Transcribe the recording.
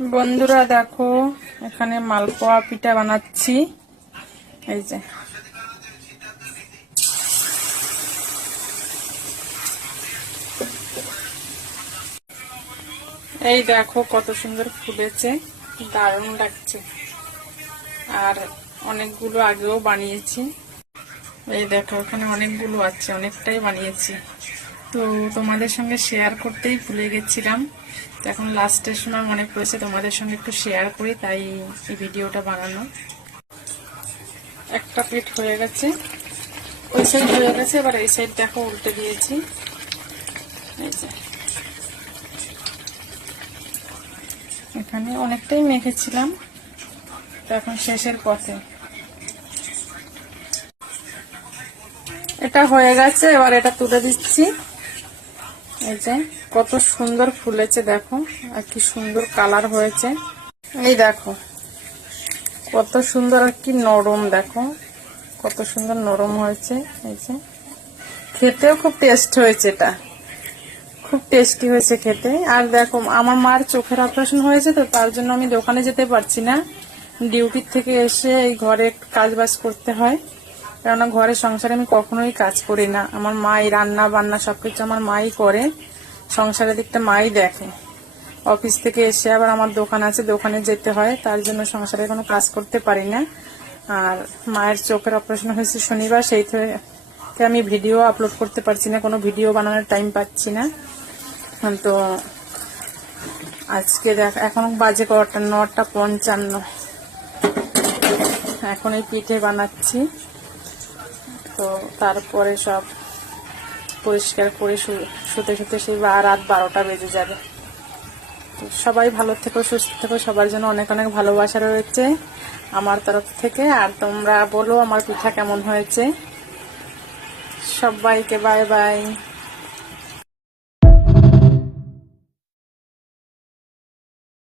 বন্ধুরা দেখো, এখানে মালপোয়া পিঠা বানাচ্ছি। এই যে এই দেখো কত সুন্দর ফুলেছে, দারুণ লাগছে। আর অনেকগুলো আগেও বানিয়েছি। এই দেখো এখানে অনেকগুলো আছে, অনেকটাই বানিয়েছি। তো তোমাদের সঙ্গে শেয়ার করতেই ভুলে গেছিলাম। এখন লাস্টের সময় মনে পড়েছে তোমাদের সঙ্গে একটু শেয়ার করি, তাই এই ভিডিওটা বানানো। একটা প্লেট হয়ে গেছে, ওই সাইড হয়ে গেছে, এবার এই সাইড দেখো উল্টে দিয়েছি। এই যে এখানে অনেকটাই মেখেছিলাম, তো এখন শেষের পথে। এটা হয়ে গেছে, এবার এটা তুলে দিচ্ছি। এই যে কত সুন্দর ফুলেছে দেখো, আর কি সুন্দর কালার হয়েছে। এই দেখো কত সুন্দর আর কি নরম, দেখো কত সুন্দর নরম হয়েছে। এই যে খেতেও খুব টেস্ট হয়েছে, এটা খুব টেস্টি হয়েছে খেতে। আর দেখো আমার মার চোখের অপারেশন হয়েছে, তো তার জন্য আমি দোকানে যেতে পারছি না। ডিউটির থেকে এসে এই ঘরে কাজ বাজ করতে হয়, কেননা ঘরের সংসারে আমি কখনোই কাজ করি না। আমার মাই রান্না বান্না সবকিছু আমার মাই করে, সংসারের দিকটা মাই দেখে। অফিস থেকে এসে আবার আমার দোকান আছে, দোকানে যেতে হয়, তার জন্য সংসারে কোনো কাজ করতে পারি না। আর মায়ের চোখের অপারেশন হয়েছে শনিবার, সেই থেকে আমি ভিডিও আপলোড করতে পারছি না, কোনো ভিডিও বানানোর টাইম পাচ্ছি না। তো আজকে দেখ এখন বাজে কটা, 9:55। এখন এই পিঠে বানাচ্ছি, তো তারপরে সব পরিষ্কার করে শুতে শুতে সেই রাত 12টা বেজে যাবে। তো সবাই ভালো থেকো, সুস্থ থেকো, সবার জন্য অনেক অনেক ভালোবাসা রয়েছে আমার তরফ থেকে। আর তোমরা বলো আমার পিঠা কেমন হয়েছে। সবাইকে বাই বাই।